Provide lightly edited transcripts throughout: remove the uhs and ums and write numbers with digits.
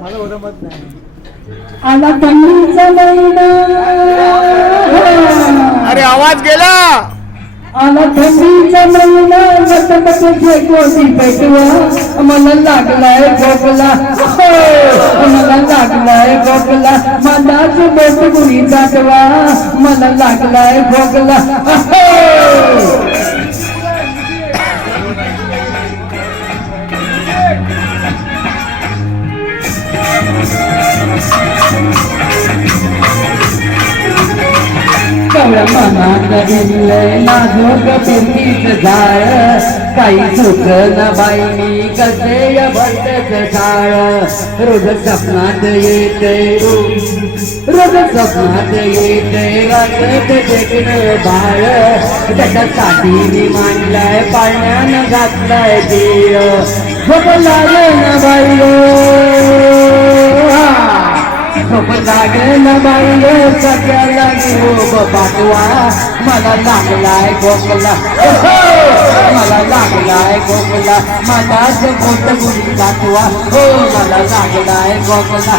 मला उरमत नाही. आला थंडीचा महिना, अरे आवाज गेला. आला थंडीचा महिना, मटमट कोणी पेटवा, मला लागलाय खोकला, मला लागलाय खोकला, मलाच बोट गुणी दाटवा, मला लागलाय खोकला. कवळ्या मनात विणलंय नाजूक पिंकीच झाड, काही सुख न बाई मी कसे या भटच झाड. रोज स्वप्नात येते, रोज स्वप्नात येते रात देखणं बाळ, त्याच्यासाठी मी मांडलाय पाळण्यानं घातलाय तीळ. झोप लागेल ना बाई झोप लागेल बाई सगळ्याला निरोप पाठवा, मला लागलाय खोकला, मला लागलाय खोकला, मलाच बोट गुणी दाखवा, हो मला लागलाय खोकला.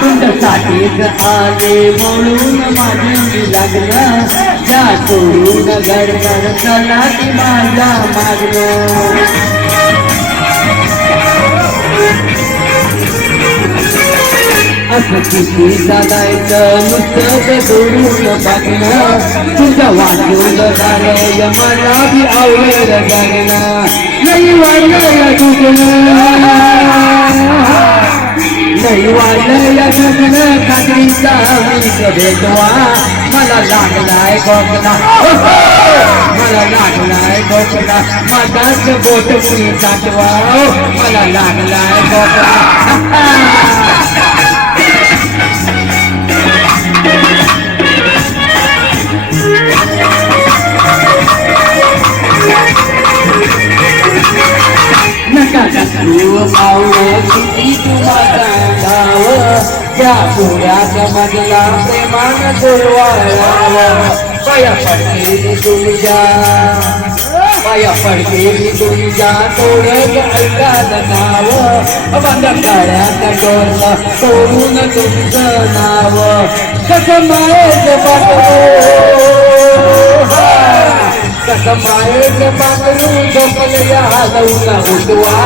तुझ्यासाठीच आले म्हणून माझी लग्न, त्या सोडून गडबड चला ती माझा मागणं. असं किती चालायचं नुसतं सोडून बघणं, तुझं वाचून झालंय मला बी आवडेल जगणं. नाही वाढलं तुझं, नाही वाढलं जगणं, खात्रीचा मीच भेटवा, मला लागलाय खोकला, मला लागलाय खोकला, माझाच बोट कुणी साठवा, मला लागलाय खोकला. नका तू मावळ किती तुम्हाला गाव, त्या पुण्याच्या मधला प्रेमान बोलवाळाव, पाया पडकेली तुझ्या, पाया पडकेली तुझ्या, तोडत ऐकाल नाव, बंद कळ्यात डोरलं सोडून तुमचं नाव, कसं मायेचं पाठवू, कसं मायेचं पाठवू, झोपल्या हलवून उठवा,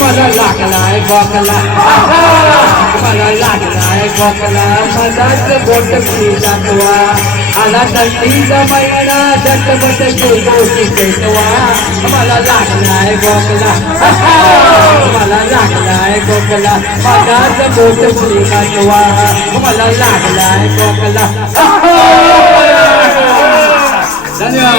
मला लागलाय खोकला, मला लागलाय खोकला, मलाच बोट कुणी दाखवा, आला थंडीचा महिना झटपट गोष्टी पेटवा, मला लागलाय खोकला, मला लागलाय खोकला, मलाच बोट कुणी दाखवा, मला लागलाय खोकला. धन्यवाद.